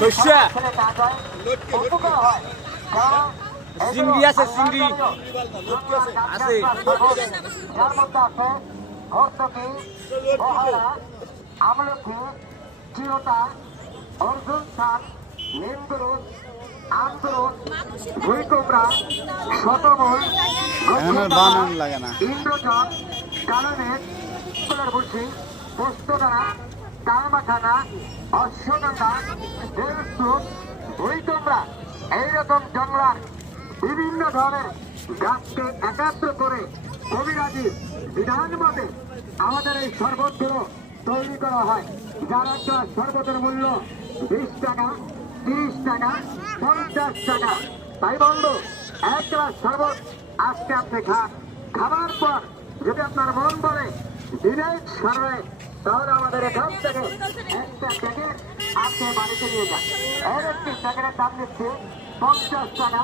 শস্যা চিংড়ি আছে, চিংড়ি আছে, আমলকি, চিরতা, অর্জুন শাক, নিমদরুদ, আমদরুদ, ভুইকুমড়া, শতমূল, ইন্দ্রজাত, কালোমেঘ, ভুসি, পোস্তদানা, তালমাখানা, অশ্বগন্ধা, দেবস্তুপ, ভুইকুমড়া, এইরকম জংলার বিভিন্ন ধরনের গাছকে একাত্র করে কবিরাজি বিধান মতে আমাদের এই শরবতগুলো তৈরি করা হয়, যার একটা শরবতের মূল্য 20 টাকা, 30 টাকা, 50 টাকা। তাই বন্ধু, এক গ্লাস শরবত আজকে আপনি খান, খাবার পর যদি আপনার মন বলে দিনের সারে, তাহলে আমাদের এখান থেকে একটা প্যাকেট আপনি বাড়িতে নিয়ে যান। এর একটি প্যাকেটের দাম নিচ্ছে 50 টাকা।